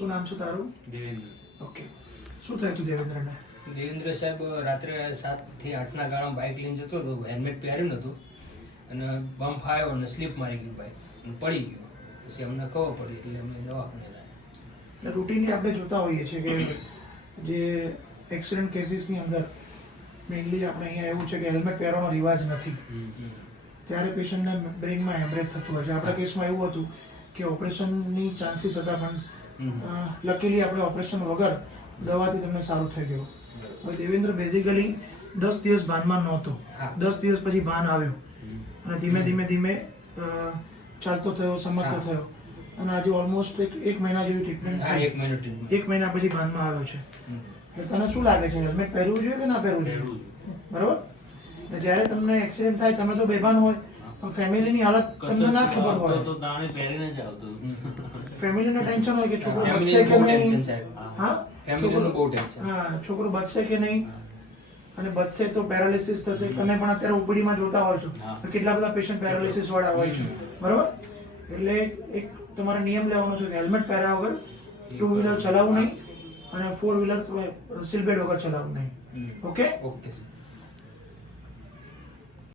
શું નામ છે તારું? દેવેન્દ્ર. ઓકે, શું થયું હતું દેવેન્દ્રને? દેવેન્દ્ર સાહેબ રાત્રે 7 થી 8 ના ગાળામાં બાઇક લઈને જતો હતો, હેલ્મેટ પહેર્યું નહોતું અને બમ્પ આવ્યો અને સ્લીપ મારી ગયું બાઇક અને પડી ગયું. પછી અમને ખબર પડી એટલે અમે દવાખાને લાવ્યા. એટલે રૂટીનલી આપણે જોતા હોઈએ છીએ કે જે એક્સિડન્ટ કેસીસની અંદર મેઇનલી આપણે અહીંયા એવું છે કે હેલ્મેટ પહેરવાનો રિવાજ નથી, ત્યારે પેશન્ટના બ્રેઇનમાં હેમરેજ થતું હોય છે. આપણા કેસમાં એવું હતું કે ઓપરેશનની ચાન્સીસ હતા પણ લકીલી આપણે ઓપરેશન વગર દવાથી તમને સારું થઈ ગયું. હવે દેવેન્દ્ર બેઝિકલી 10 દિવસ ભાનમાં નહોતો, 10 દિવસ પછી ભાન આવ્યું અને ધીમે ધીમે ધીમે ચાલતો થયો, સમજતો થયો અને આજે ઓલમોસ્ટ એક મહિના જેવી ટ્રીટમેન્ટ એક મહિના પછી ભાનમાં આવ્યો છે. એટલે તને શું લાગે છે, હેલ્મેટ પહેરવું જોઈએ કે ના પહેરવું જોઈએ? બરોબર. અને જ્યારે તમને એક્સિડન્ટ થાય તમે તો બેભાન હોય, પણ ફેમિલીની હાલત તમને ના ખબર હોય, તો દાણે પહેરીને જ આવતો. ફેમિલીનું ટેન્શન હોય કે છોકરો બચશે ફેમિલીનું કે બહુ નહીં. ટેન્શન સાહેબ. હા, ફેમિલીનું બહુ ટેન્શન. હા, છોકરો બચશે કે નહીં અને બચશે તો પેરાલિસિસ થશે. તમે પણ અત્યારે ઓપીડીમાં જોતા હોય છો કેટલા બધા પેશન્ટ પેરાલિસિસ વાળા હોય છે, બરોબર. એટલે એક તમારે નિયમ લેવાનો છે કે હેલ્મેટ પહેર્યા વગર 2 વ્હીલર ચલાવવું નહીં અને 4 વ્હીલર સીટ બેલ્ટ વગર ચલાવવું નહીં. ઓકે. Okay sir.